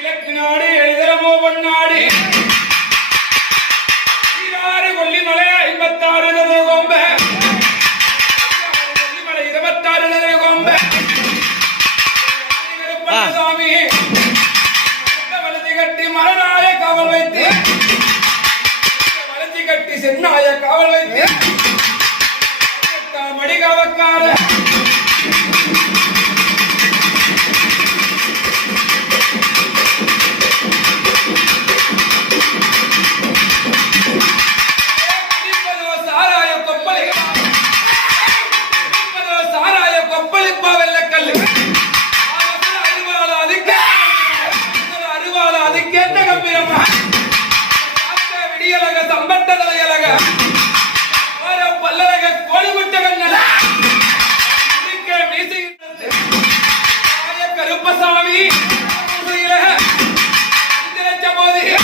கிழக்கு நாடு எழுதரமோ பொன்னாடு ஈராறு கொல்லிமலை ஐம்பத்தாறு நதை கொம்ப. கொல்லிமலை இருபத்தாறு நதை கொம்ப. சாமி வளர்ச்சி கட்டி மரநாய காவல் வைத்து. வளர்ச்சி கட்டி சென்னாய காவல் வைத்து. மடிகாவக்கார கொப்பளிப்பா வெள்ளக்கல்லு. ஆபத்துல அருவாள அதுக்கு அருவாள அதுக்கேற்ற கம்பீரமா சாத்த விடியலக சம்பட்ட தலையலக ஓர பல்லலக கோழிமுட்ட கண்ணல இருக்க மீசையிட்டது ஆய கருப்பசாமி